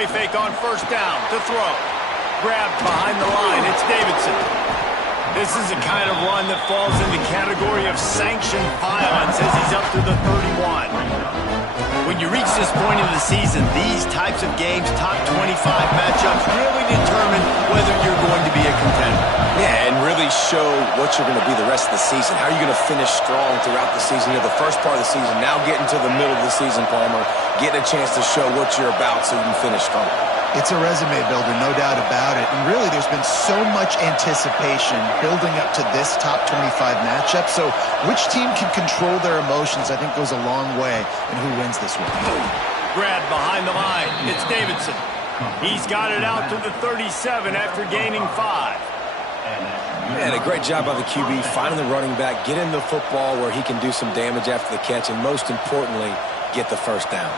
play fake on first down to throw. Grabbed behind the line. It's Davidson. This is the kind of run that falls in the category of sanctioned violence as he's up to the 31. When you reach this point in the season, these types of games, top 25 matchups, really determine whether you're going to be a contender. Yeah, and really show what you're going to be the rest of the season. How are you going to finish strong throughout the season? You're the first part of the season, now getting to the middle of the season, Palmer, getting a chance to show what you're about so you can finish strong. It's a resume builder, no doubt about it. And really, there's been so much anticipation building up to this top 25 matchup. So which team can control their emotions, I think, goes a long way in who wins this one. Grab behind the line. It's Davidson. He's got it out to the 37 after gaining 5. Man, a great job by the QB, finding the running back, getting the football where he can do some damage after the catch, and most importantly, get the first down.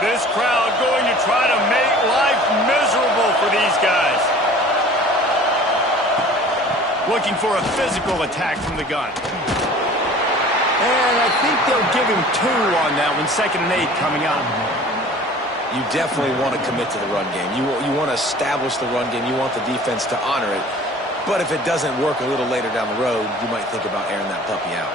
This crowd going to try to make life miserable for these guys. Looking for a physical attack from the gun. And I think they'll give him 2 on that one. 2nd and 8 coming up. You definitely want to commit to the run game. You want to establish the run game. You want the defense to honor it. But if it doesn't work a little later down the road, you might think about airing that puppy out.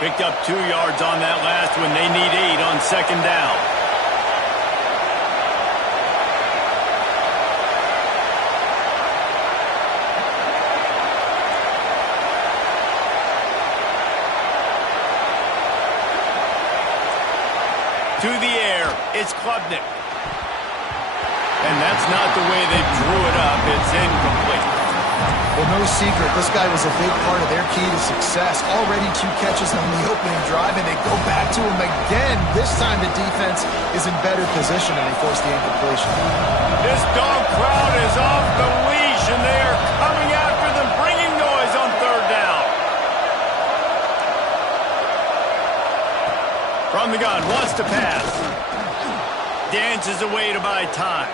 Picked up 2 yards on that last one. They need 8 on 2nd down. To the air, it's Klubnik. And that's not the way they drew it up. It's incomplete. Well, no secret, this guy was a big part of their key to success. Already 2 catches on the opening drive, and they go back to him again. This time the defense is in better position, and they force the incompletion. This dog crowd is off the leash, and they are coming after them, bringing noise on 3rd down. From the gun, wants to pass. Dances away to buy time.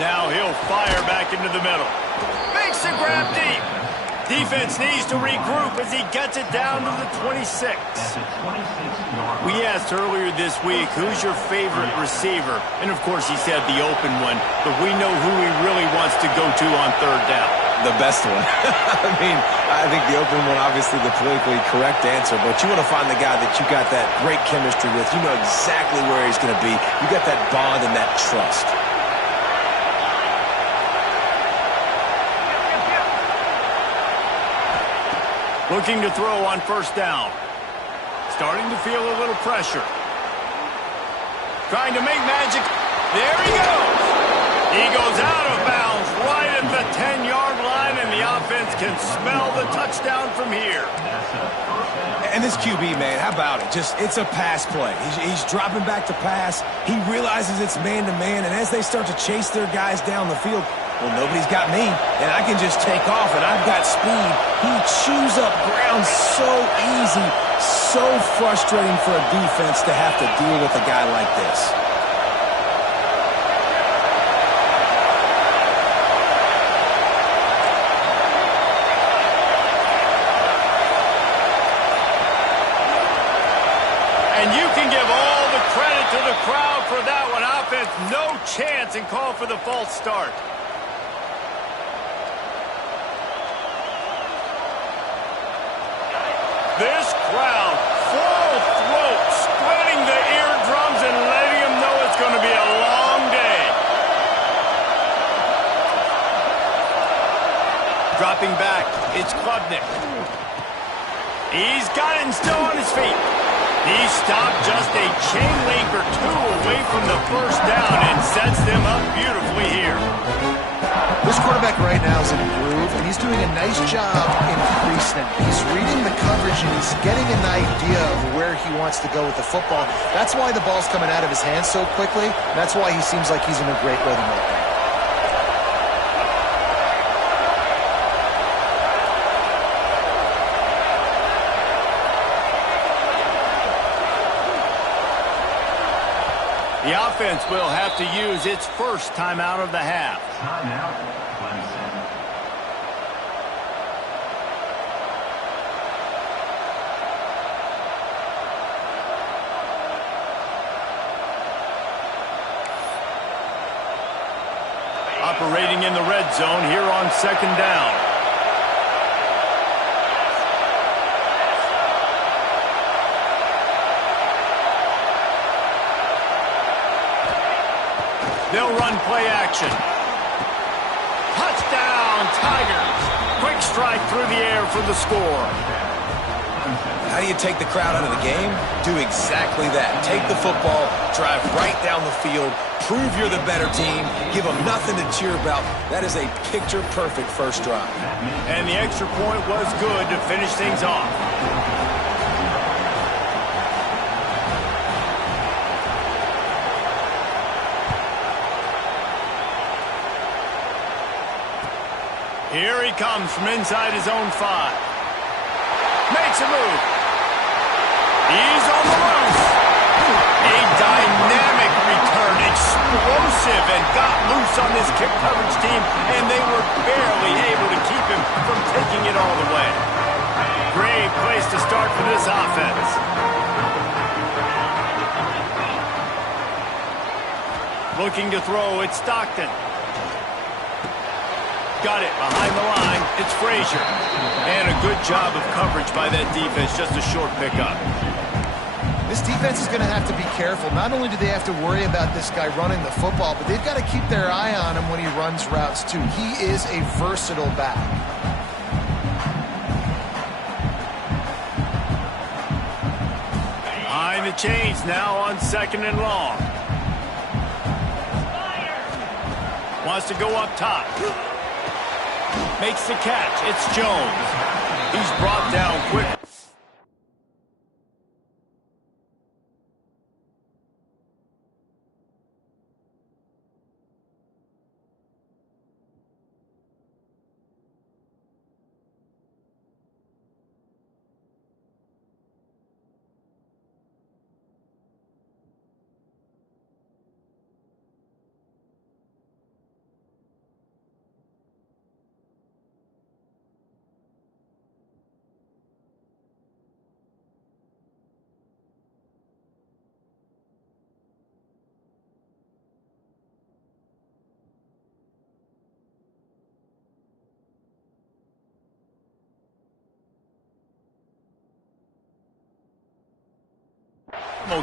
Now he'll fire back into the middle. Makes a grab deep. Defense needs to regroup as he gets it down to the 26. We asked earlier this week, who's your favorite receiver? And of course he said the open one, but we know who he really wants to go to on 3rd down. The best one. I think the open one, obviously the politically correct answer, but you want to find the guy that you got that great chemistry with. You know exactly where he's going to be. You got that bond and that trust. Looking to throw on 1st down. Starting to feel a little pressure. Trying to make magic. There he goes. He goes out of bounds right at the 10-yard line, and the offense can smell the touchdown from here. And this QB, man, how about it? It's a pass play. He's dropping back to pass. He realizes it's man-to-man, and as they start to chase their guys down the field, well, nobody's got me, and I can just take off, and I've got speed. He chews up ground so easy, so frustrating for a defense to have to deal with a guy like this. And you can give all the credit to the crowd for that one. Offense, no chance, and call for the false start. This crowd, full throat, spreading the eardrums and letting them know it's going to be a long day. Dropping back, it's Klubnik. He's got it and still on his feet. He stopped just a chain link or 2 away from the 1st down and sets them up beautifully here. This quarterback right now is in a groove, and he's doing a nice job increasing it. He's reading the coverage, and he's getting an idea of where he wants to go with the football. That's why the ball's coming out of his hands so quickly. That's why he seems like he's in a great rhythm right now. The offense will have to use its first timeout of the half. Timeout, Clemson. Operating in the red zone here on second down. They'll run play action. Touchdown, Tigers. Quick strike through the air for the score. How do you take the crowd out of the game? Do exactly that. Take the football, drive right down the field, prove you're the better team, give them nothing to cheer about. That is a picture-perfect first drive. And the extra point was good to finish things off. Here he comes from inside his own 5. Makes a move. He's on the loose. A dynamic return, explosive, and got loose on this kick coverage team, and they were barely able to keep him from taking it all the way. Great place to start for this offense. Looking to throw, it's Stockton. Got it behind the line. It's Frazier. And a good job of coverage by that defense. Just a short pickup. This defense is going to have to be careful. Not only do they have to worry about this guy running the football, but they've got to keep their eye on him when he runs routes too. He is a versatile back. Behind the chains now on second and long. Wants to go up top. Makes the catch. It's Jones. He's brought down quick.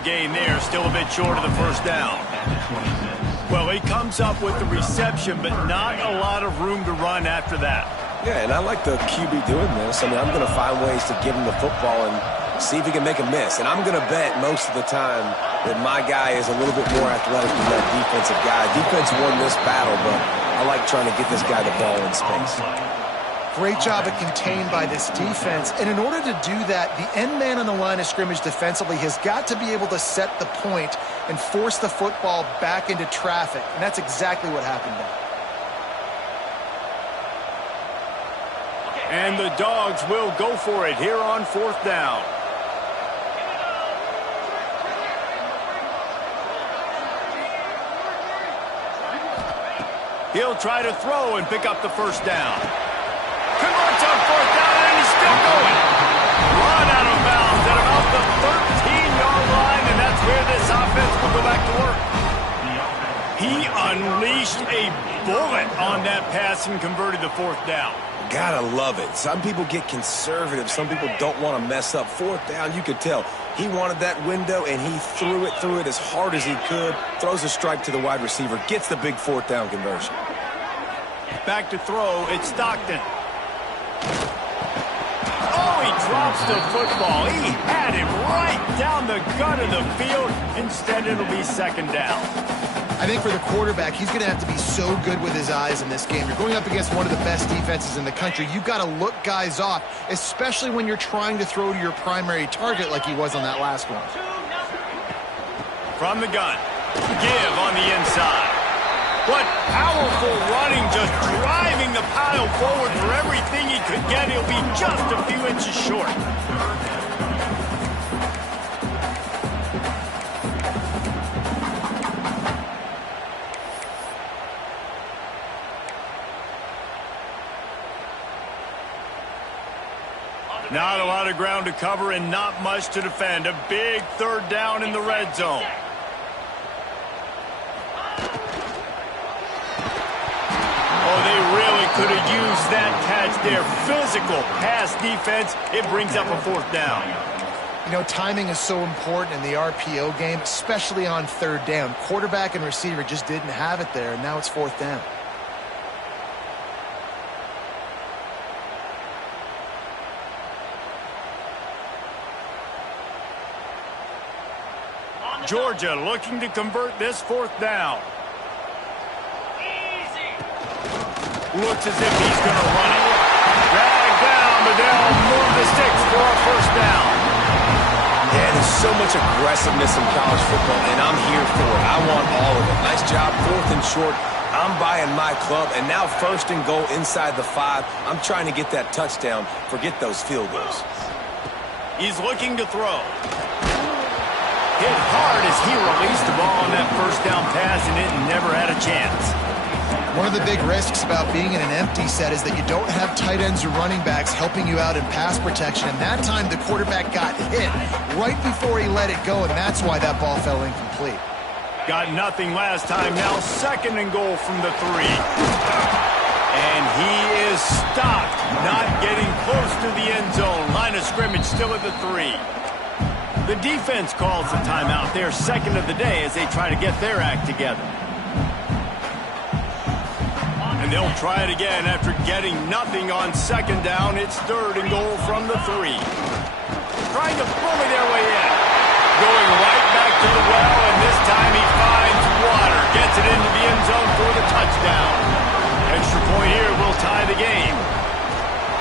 Gain there, still a bit short of the first down. Well, he comes up with the reception, but not a lot of room to run after that. Yeah, and I like the QB doing this. I mean, I'm going to find ways to give him the football and see if he can make a miss. And I'm going to bet most of the time that my guy is a little bit more athletic than that defensive guy. Defense won this battle, but I like trying to get this guy the ball in space. Great job at contained by this defense. And in order to do that, the end man on the line of scrimmage defensively has got to be able to set the point and force the football back into traffic. And that's exactly what happened there. And the Dogs will go for it here on fourth down. He'll try to throw and pick up the first down. Converts on fourth down, and he's still going. Run out of bounds at about the 13-yard line, and that's where this offense will go back to work. He unleashed a bullet on that pass and converted the fourth down. Gotta love it. Some people get conservative. Some people don't want to mess up. Fourth down, you could tell. He wanted that window, and he threw it as hard as he could. Throws a strike to the wide receiver. Gets the big fourth down conversion. Back to throw, it's Stockton. Oh, he drops the football. He had it right down the gut of the field. Instead, it'll be second down. I think for the quarterback, he's going to have to be so good with his eyes in this game. You're going up against one of the best defenses in the country. You've got to look guys off, especially when you're trying to throw to your primary target like he was on that last one. From the gun, give on the inside. What powerful running, just driving the pile forward for everything he could get. He'll be just a few inches short. Not a lot of ground to cover and not much to defend. A big third down in the red zone. Oh, they really could have used that catch there. Physical pass defense. It brings up a fourth down. You know, timing is so important in the RPO game, especially on third down. Quarterback and receiver just didn't have it there, and now it's fourth down. Georgia looking to convert this fourth down. Looks as if he's going to run it. Drag down, but they'll move the sticks for a first down. Yeah, there's so much aggressiveness in college football, and I'm here for it. I want all of it. Nice job, fourth and short. I'm buying my club, and now first and goal inside the 5. I'm trying to get that touchdown. Forget those field goals. He's looking to throw. Hit hard as he released the ball on that first down pass, and it never had a chance. One of the big risks about being in an empty set is that you don't have tight ends or running backs helping you out in pass protection. And that time, the quarterback got hit right before he let it go, and that's why that ball fell incomplete. Got nothing last time. Now second and goal from the 3. And he is stopped, not getting close to the end zone. Line of scrimmage still at the 3. The defense calls the timeout. They're second of the day as they try to get their act together. And they'll try it again after getting nothing on second down. It's third and goal from the 3. Trying to bully their way in. Going right back to the well, and this time he finds water. Gets it into the end zone for the touchdown. Extra point here will tie the game.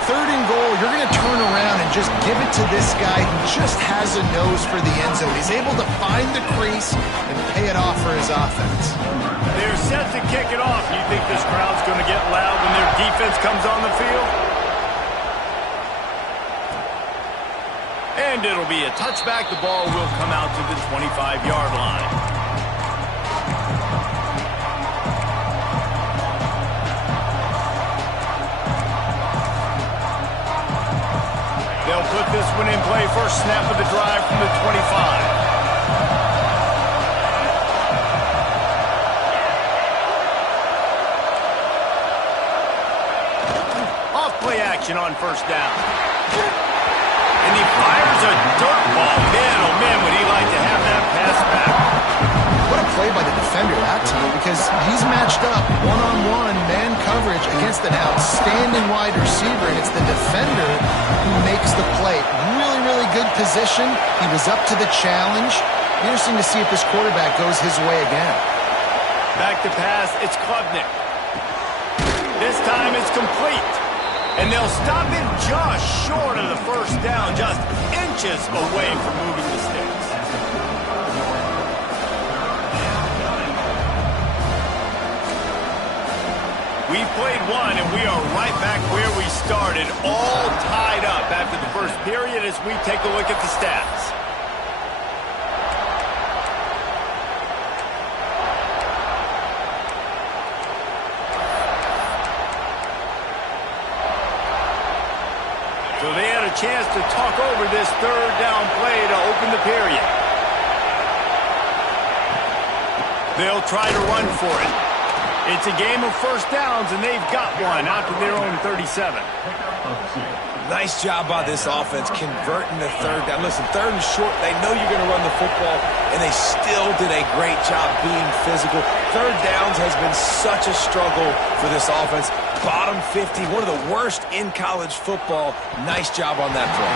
Third and goal, you're going to turn around and just give it to this guy who just has a nose for the end zone. He's able to find the crease and pay it off for his offense. They're set to kick it off. You think this crowd's going to get loud when their defense comes on the field? And it'll be a touchback. The ball will come out to the 25-yard line. They'll put this one in play. First snap of the drive from the 25. Play action on first down. And he fires a dirt ball. Man, oh man, would he like to have that pass back. What a play by the defender that time, because he's matched up one-on-one man coverage against an outstanding wide receiver, and it's the defender who makes the play. Really, really good position. He was up to the challenge. Interesting to see if this quarterback goes his way again. Back to pass, it's Klubnik. This time it's complete. And they'll stop him just short of the first down, just inches away from moving the sticks. We've played one, and we are right back where we started, all tied up after the first period as we take a look at the stats. So they had a chance to talk over this third down play to open the period. They'll try to run for it. It's a game of first downs, and they've got one out to their own 37. Nice job by this offense converting the third down. Listen, third and short, they know you're going to run the football, and they still did a great job being physical. Third downs has been such a struggle for this offense. Bottom 50, one of the worst in college football. Nice job on that play.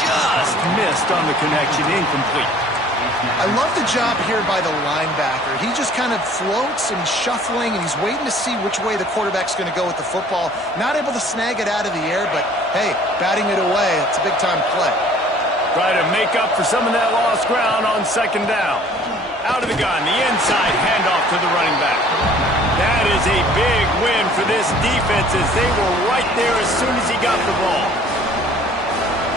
Just missed on the connection, incomplete. I love the job here by the linebacker. He just kind of floats and he's shuffling and he's waiting to see which way the quarterback's going to go with the football. Not able to snag it out of the air, but hey, batting it away, it's a big-time play. Try to make up for some of that lost ground on second down. Out of the gun, the inside handoff to the running back. That is a big win for this defense as they were right there as soon as he got the ball.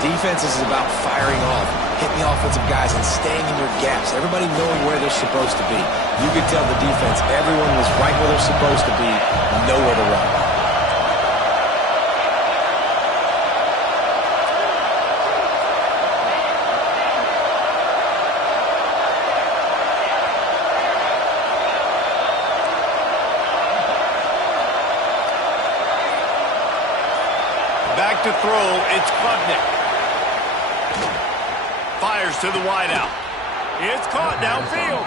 Defense is about firing off, hitting the offensive guys and staying in your gaps. Everybody knowing where they're supposed to be. You could tell the defense, everyone was right where they're supposed to be, nowhere to run. to throw, it's Klubnik. Fires to the wideout. It's caught downfield.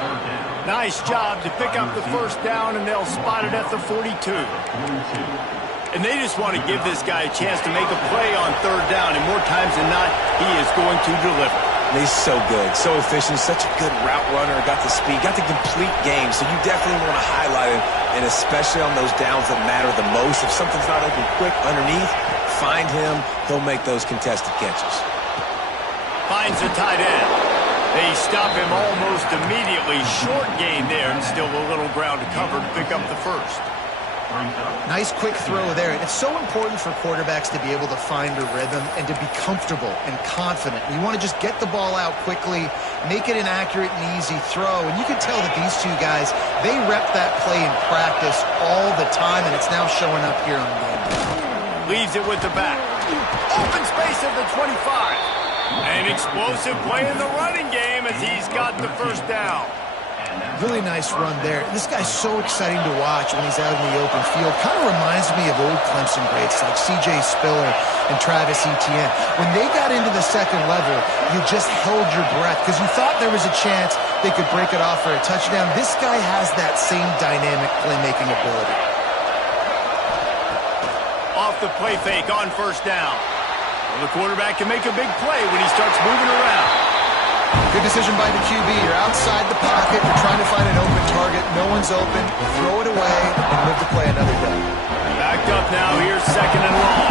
Nice job to pick up the first down, and they'll spot it at the 42. And they just want to give this guy a chance to make a play on third down, and more times than not, he is going to deliver. He's so good, so efficient, such a good route runner, got the speed, got the complete game, so you definitely want to highlight him, and especially on those downs that matter the most. If something's not open quick underneath, find him, he'll make those contested catches. Finds the tight end. They stop him almost immediately. Short gain there, and still a little ground to cover to pick up the first. Nice quick throw there. It's so important for quarterbacks to be able to find a rhythm and to be comfortable and confident. You want to just get the ball out quickly, make it an accurate and easy throw. And you can tell that these two guys, they rep that play in practice all the time, and it's now showing up here on game. Leaves it with the back. Open space at the 25. An explosive play in the running game as he's got the first down. Really nice run there. This guy's so exciting to watch when he's out in the open field. Kind of reminds me of old Clemson greats like C.J. Spiller and Travis Etienne. When they got into the second level, you just held your breath because you thought there was a chance they could break it off for a touchdown. This guy has that same dynamic playmaking ability. Off the play fake on first down. Well, the quarterback can make a big play when he starts moving around. Good decision by the QB. You're outside the pocket. You're trying to find an open target. No one's open. Throw it away and live to play another day. Backed up now. Here's second and long.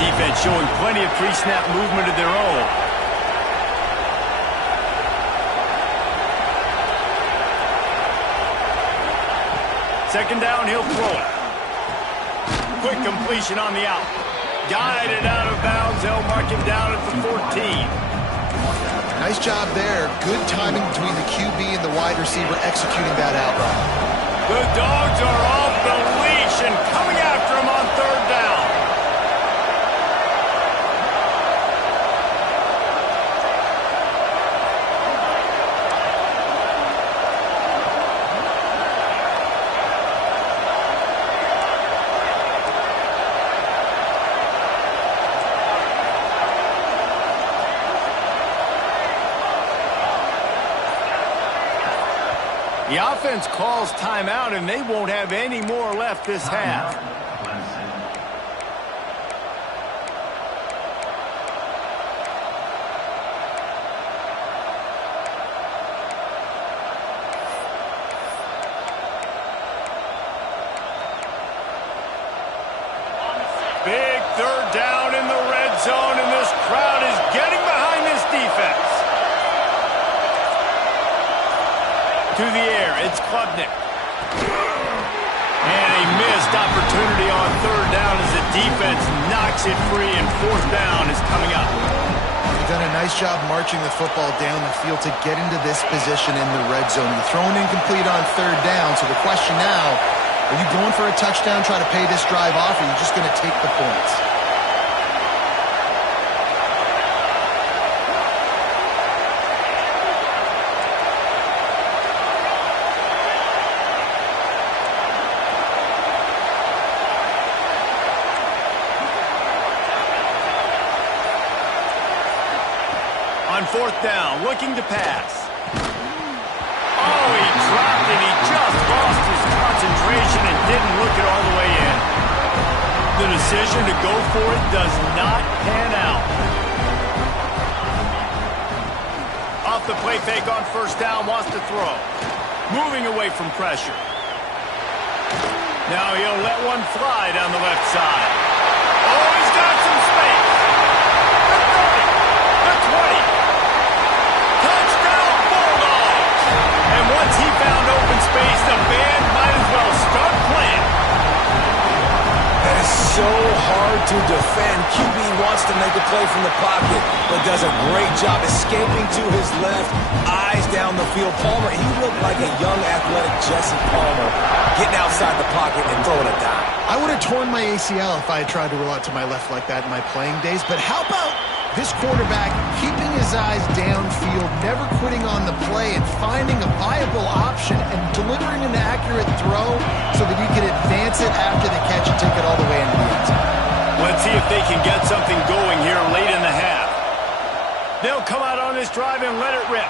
Defense showing plenty of pre-snap movement of their own. Second down, he'll throw it. Quick completion on the out. Guided out of bounds. They'll mark him down at the 14. Nice job there. Good timing between the QB and the wide receiver executing that out route. The Dogs are off the leash and coming after him on third down. The offense calls timeout, and they won't have any more left this half. Big third down in the red zone, and this crowd is getting behind this defense. To the air, it's Klubnik. And a missed opportunity on third down as the defense knocks it free, and fourth down is coming up. You've done a nice job marching the football down the field to get into this position in the red zone. You're throwing incomplete on third down, so the question now, are you going for a touchdown, try to pay this drive off, or are you just going to take the points? On fourth down, looking to pass. Oh, he dropped it. He just lost his concentration and didn't look it all the way in. The decision to go for it does not pan out. Off the play fake on first down, wants to throw. Moving away from pressure. Now he'll let one fly down the left side. Oh, he's got some space. The 30, the 20. Touchdown, Bulldogs! And once he found open space, the band might as well start playing. That is so hard to defend. QB wants to make a play from the pocket, but does a great job escaping to his left, eyes down the field. Palmer, he looked like a young, athletic Jesse Palmer, getting outside the pocket and throwing a dime. I would have torn my ACL if I had tried to roll out to my left like that in my playing days, but how about this quarterback keeping his eyes downfield, never quitting on the play and finding a viable option and delivering an accurate throw so that he could advance it after the catch and take it all the way into the end zone. Let's see if they can get something going here late in the half. They'll come out on this drive and let it rip.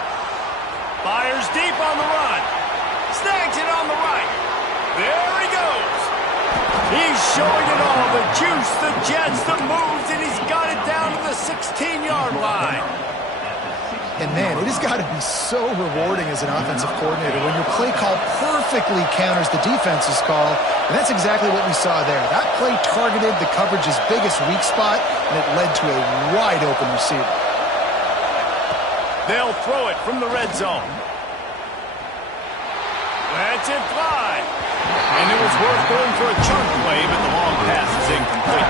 Fires deep on the run. Snags it on the right. There he goes. He's showing it all. The juice, the jets, the moves, and he's got it down to the 16-yard line. And, man, it has got to be so rewarding as an offensive coordinator when your play call perfectly counters the defense's call, and that's exactly what we saw there. That play targeted the coverage's biggest weak spot, and it led to a wide-open receiver. They'll throw it from the red zone. That's it fly. And it was worth going for a chunk play, but the long pass is incomplete.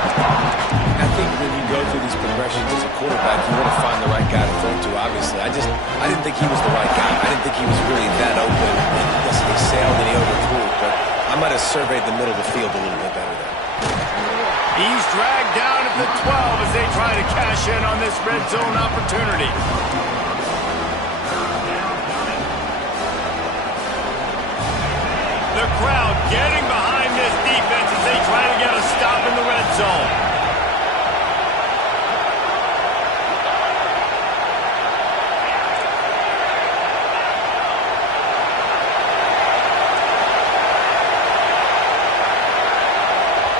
I think when you go through these progressions as a quarterback, you want to find the right guy to throw to, obviously. I didn't think he was the right guy. I didn't think he was really that open. Listen, he sailed and he overthrew it, but I might have surveyed the middle of the field a little bit better there. He's dragged down at the 12 as they try to cash in on this red zone opportunity. The crowd getting behind this defense as they try to get a stop in the red zone.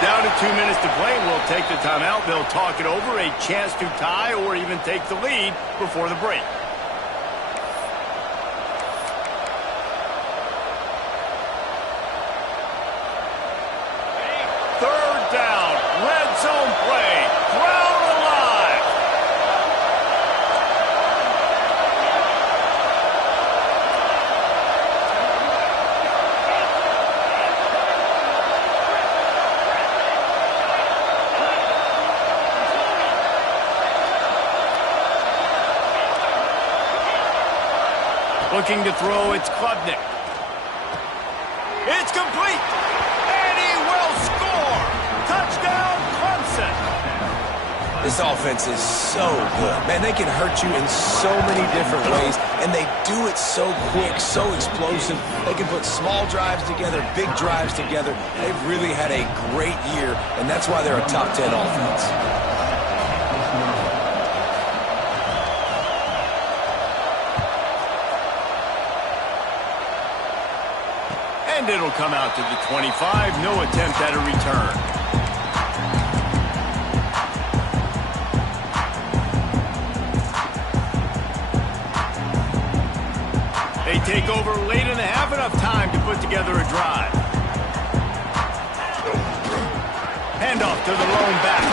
Down to 2 minutes to play. We'll take the timeout. They'll talk it over. A chance to tie or even take the lead before the break. Third down, red zone play, crowd alive. Looking to throw, it's Klubnik. It's complete. Touchdown, Clemson. This offense is so good. Man, they can hurt you in so many different ways, and they do it so quick, so explosive. They can put small drives together, big drives together. They've really had a great year, and that's why they're a top 10 offense. And it'll come out to the 25. No attempt at a return. They take over late in the half, enough time to put together a drive. Handoff to the lone back.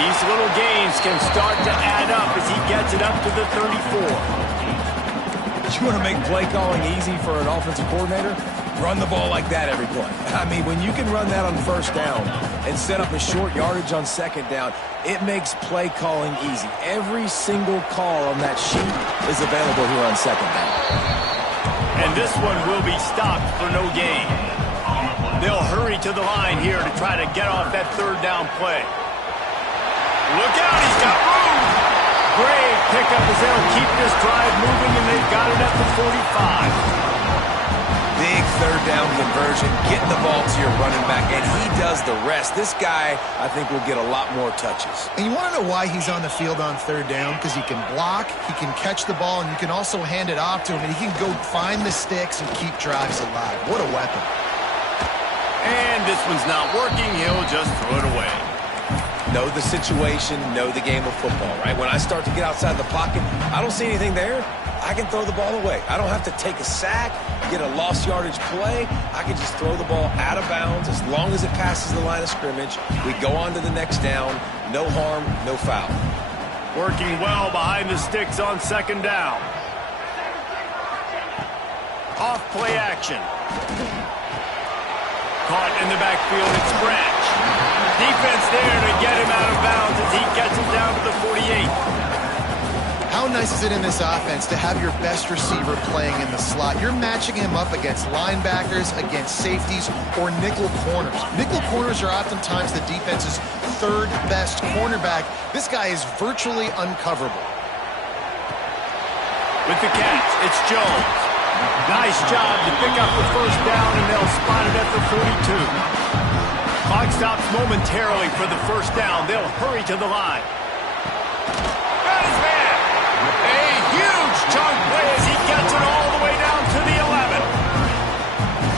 These little gains can start to add up as he gets it up to the 34. You want to make play calling easy for an offensive coordinator? Run the ball like that every play. I mean, when you can run that on first down and set up a short yardage on second down, it makes play calling easy. Every single call on that sheet is available here on second down. And this one will be stopped for no gain. They'll hurry to the line here to try to get off that third down play. Look out, he's got room. Great pickup as they'll keep this drive moving, and they've got it at the 45. Big third down conversion, getting the ball to your running back, and he does the rest. This guy, I think, will get a lot more touches. And you want to know why he's on the field on third down? Because he can block, he can catch the ball, and you can also hand it off to him, and he can go find the sticks and keep drives alive. What a weapon. And this one's not working. He'll just throw it away. Know the situation, know the game of football, right? When I start to get outside the pocket, I don't see anything there. I can throw the ball away. I don't have to take a sack, get a lost yardage play. I can just throw the ball out of bounds as long as it passes the line of scrimmage. We go on to the next down. No harm, no foul. Working well behind the sticks on second down. Off play action. Caught in the backfield, it's Branch. Defense there to get him out of bounds as he gets him down to the 48. How nice is it in this offense to have your best receiver playing in the slot? You're matching him up against linebackers, against safeties, or nickel corners. Nickel corners are oftentimes the defense's third best cornerback. This guy is virtually uncoverable. With the catch, it's Jones. Nice job to pick up the first down, and they'll spot it at the 42. Clock stops momentarily for the first down. They'll hurry to the line. Got his man. A huge chunk play as he gets it all the way down to the 11.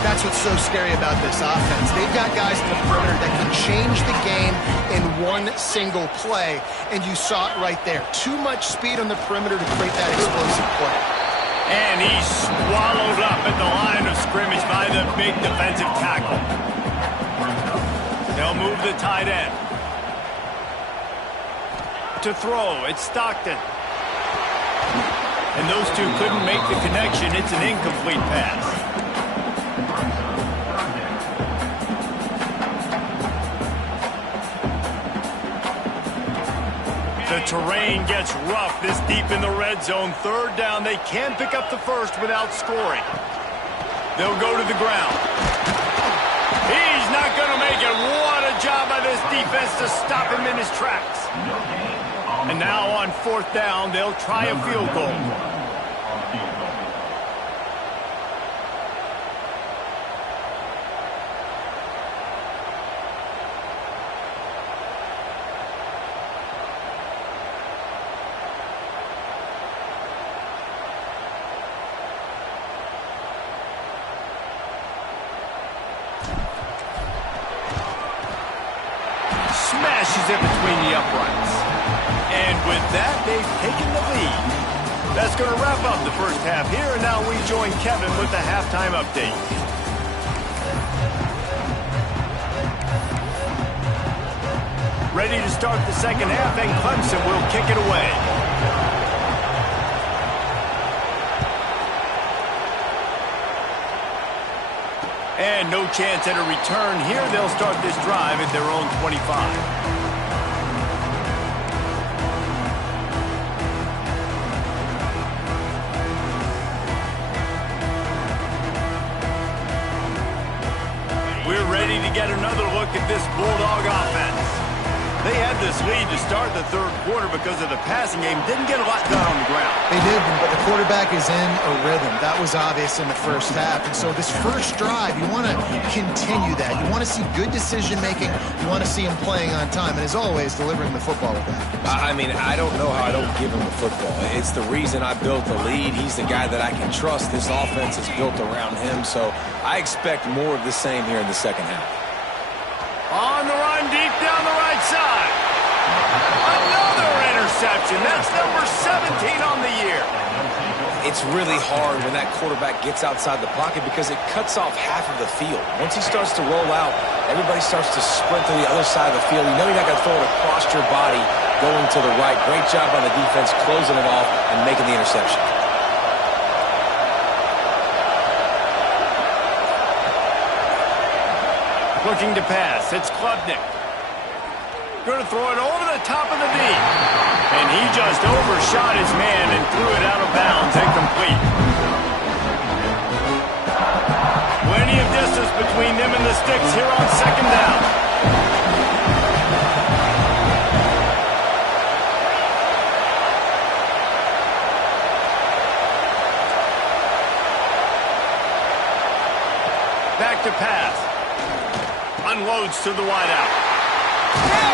That's what's so scary about this offense. They've got guys in the perimeter that can change the game in one single play, and you saw it right there. Too much speed on the perimeter to create that explosive play. And he's swallowed up at the line of scrimmage by the big defensive tackle. They'll move the tight end. To throw, it's Stockton. And those two couldn't make the connection. It's an incomplete pass. The terrain gets rough this deep in the red zone. Third down, they can pick up the first without scoring. They'll go to the ground. He's not going to make it. What a job by this defense to stop him in his tracks. And now on fourth down, they'll try a field goal. Smashes it between the uprights. And with that, they've taken the lead. That's going to wrap up the first half here, and now we join Kevin with the halftime update. Ready to start the second half, and Clemson will kick it away. And no chance at a return here. They'll start this drive at their own 25. We're ready to get another look at this Bulldog offense. They had this lead to start the third quarter because of the passing game. Didn't get a lot done on the ground. They did, but the quarterback is in a rhythm. That was obvious in the first half. And so this first drive, you want to continue that. You want to see good decision-making. You want to see him playing on time. And as always, delivering the football with that. I mean, I don't know how I don't give him the football. It's the reason I built the lead. He's the guy that I can trust. This offense is built around him. So I expect more of the same here in the second half. On the run, deep down the right side. Another interception. That's number 17 on the year. It's really hard when that quarterback gets outside the pocket because it cuts off half of the field. Once he starts to roll out, everybody starts to sprint to the other side of the field. You know you're not going to throw it across your body going to the right. Great job by the defense closing it off and making the interception. Looking to pass. It's Klubnik. Going to throw it over the top of the knee. And he just overshot his man and threw it out of bounds. Incomplete. Plenty of distance between them and the sticks here on second down. Back to pass. Unloads to the wideout. What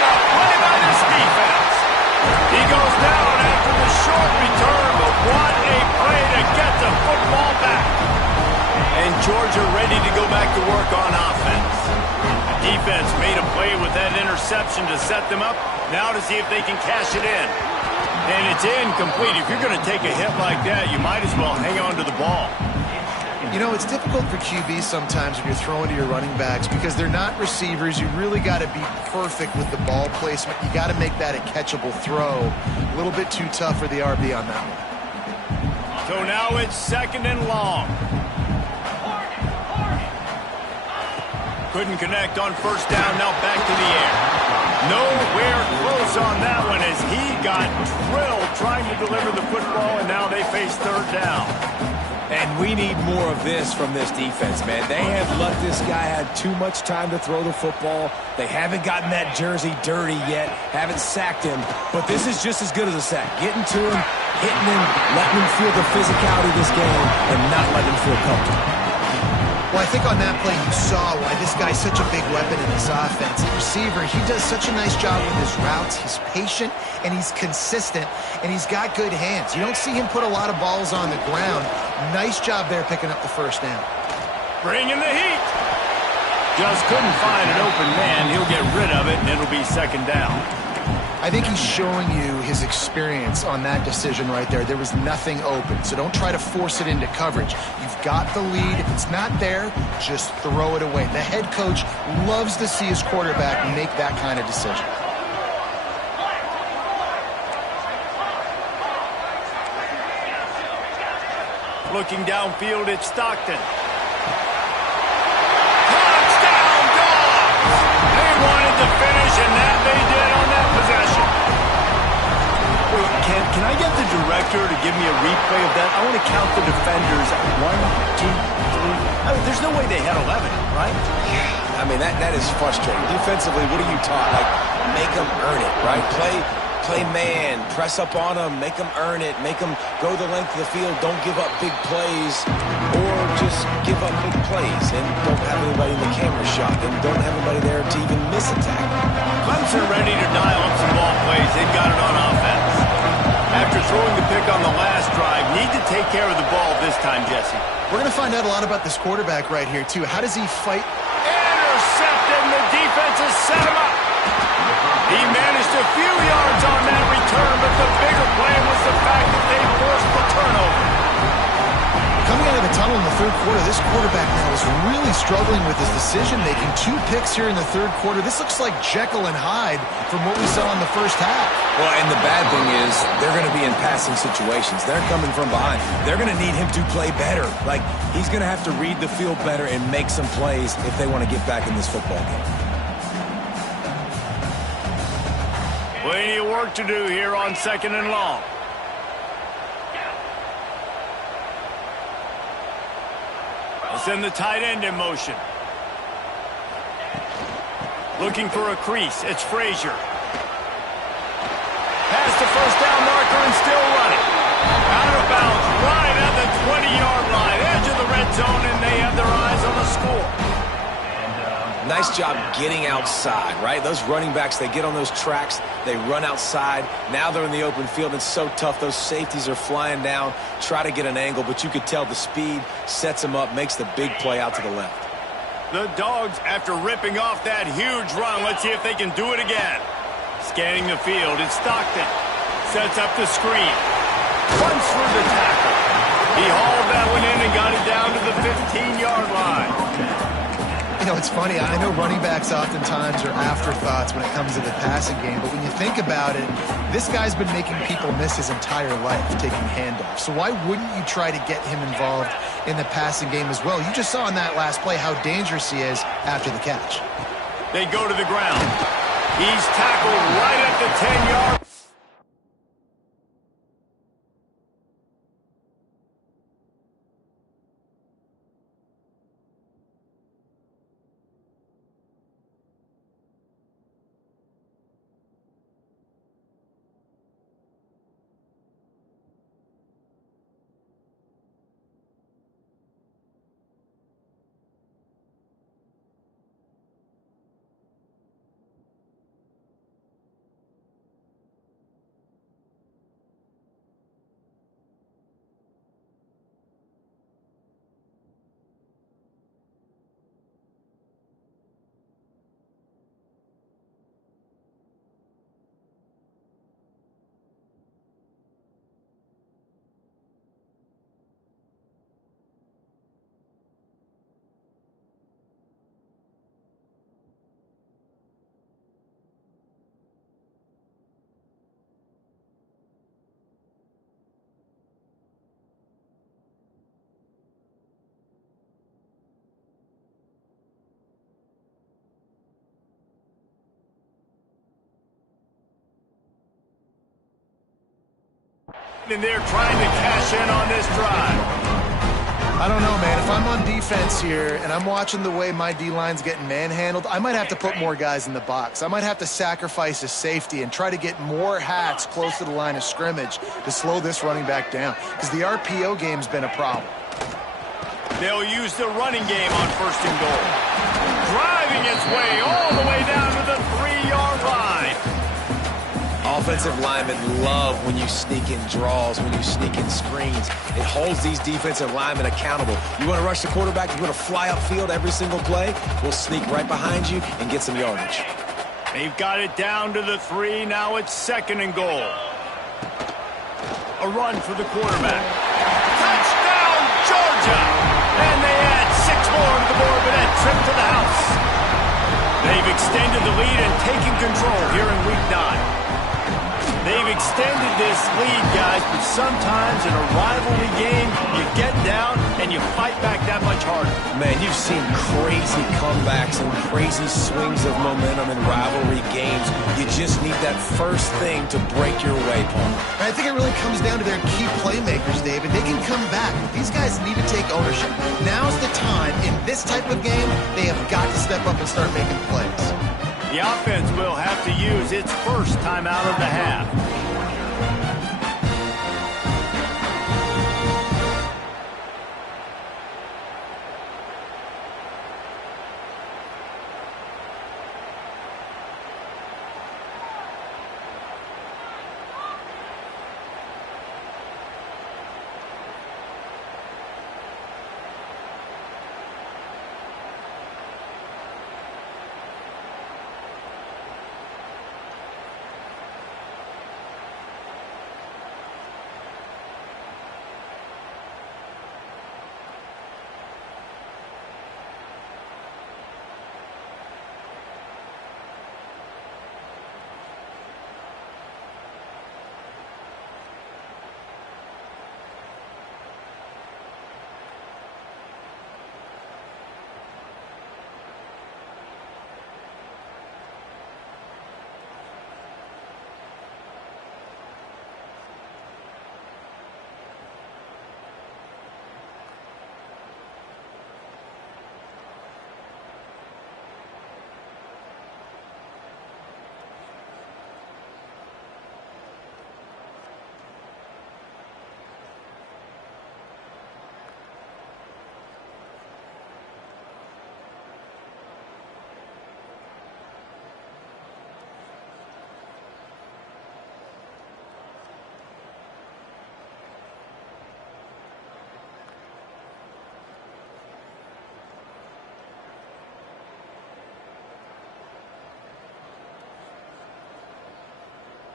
a play by this defense. He goes down after the short return, but what a play to get the football back. And Georgia ready to go back to work on offense. The defense made a play with that interception to set them up. Now to see if they can cash it in. And it's incomplete. If you're going to take a hit like that, you might as well hang on to the ball. You know, it's difficult for QBs sometimes when you're throwing to your running backs because they're not receivers. You really got to be perfect with the ball placement. You got to make that a catchable throw. A little bit too tough for the RB on that one. So now it's second and long. Couldn't connect on first down. Now back to the air. Nowhere close on that one as he got drilled trying to deliver the football, and now they face third down. And we need more of this from this defense, man. They have let this guy have too much time to throw the football. They haven't gotten that jersey dirty yet, haven't sacked him. But this is just as good as a sack. Getting to him, hitting him, letting him feel the physicality of this game, and not letting him feel comfortable. Well, I think on that play you saw why this guy's such a big weapon in this offense. The receiver, he does such a nice job with his routes. He's patient, and he's consistent, and he's got good hands. You don't see him put a lot of balls on the ground. Nice job there picking up the first down. Bringing the heat. Just couldn't find an open man. He'll get rid of it, and it'll be second down. I think he's showing you his experience on that decision right there. There was nothing open, so don't try to force it into coverage. You've got the lead. If it's not there, just throw it away. The head coach loves to see his quarterback make that kind of decision. Looking downfield, it's Stockton. Touchdown, Dogs! They wanted to finish, and that they did on that possession. Wait, can I get the director to give me a replay of that? I want to count the defenders. 1, 2, 3. I mean, there's no way they had 11, right? Yeah, I mean, that is frustrating. Defensively, what are you taught? Like, make them earn it, right? Play man, press up on them, make them earn it, make them go the length of the field, don't give up big plays, or just give up big plays and don't have anybody in the camera shot and don't have anybody there to even miss a tackle. Clemson ready to dial up some ball plays. They've got it on offense. After throwing the pick on the last drive, need to take care of the ball this time, Jesse. We're going to find out a lot about this quarterback right here, too. How does he fight? Intercepted, and the defense has set him up. He managed a few yards on that return, but the bigger play was the fact that they forced the turnover. Coming out of the tunnel in the third quarter, this quarterback now is really struggling with his decision-making. 2 picks here in the third quarter. This looks like Jekyll and Hyde from what we saw in the first half. Well, and the bad thing is they're going to be in passing situations. They're coming from behind. They're going to need him to play better. Like, he's going to have to read the field better and make some plays if they want to get back in this football game. Plenty of work to do here on 2nd and long. They'll send the tight end in motion. Looking for a crease. It's Frazier. Past the first down marker and still running. Out of bounds right at the 20-yard line. Edge of the red zone, and they have their eyes on the score. Nice job getting outside, right? Those running backs, they get on those tracks, they run outside. Now they're in the open field. It's so tough. Those safeties are flying down, try to get an angle, but you could tell the speed sets them up, makes the big play out to the left. The Dogs, after ripping off that huge run, let's see if they can do it again. Scanning the field, it's Stockton. Sets up the screen. Runs through the tackle. He hauled that one in and got it down to the 15-yard line. You know, it's funny. I know running backs oftentimes are afterthoughts when it comes to the passing game, but when you think about it, this guy's been making people miss his entire life taking handoffs. So why wouldn't you try to get him involved in the passing game as well? You just saw in that last play how dangerous he is after the catch. They go to the ground. He's tackled right at the 10-yard. And they're trying to cash in on this drive. I don't know, man. If I'm on defense here and I'm watching the way my D-line's getting manhandled, I might have to put more guys in the box. I might have to sacrifice a safety and try to get more hacks close to the line of scrimmage to slow this running back down, because the RPO game's been a problem. They'll use the running game on 1st and goal. Driving its way all the way down to the 3-yard line. Offensive linemen love when you sneak in draws, when you sneak in screens. It holds these defensive linemen accountable. You want to rush the quarterback, you want to fly upfield every single play, we'll sneak right behind you and get some yardage. They've got it down to the 3. Now it's 2nd and goal. A run for the quarterback. Touchdown, Georgia! And they add 6 more to the board with that trip to the house. They've extended the lead and taken control here in Week 9. They've extended this lead, guys, but sometimes in a rivalry game, you get down and you fight back that much harder. Man, you've seen crazy comebacks and crazy swings of momentum in rivalry games. You just need that first thing to break your way, Paul. I think it really comes down to their key playmakers, David. They can come back. These guys need to take ownership. Now's the time. In this type of game, they have got to step up and start making plays. The offense will have to use its first timeout of the half.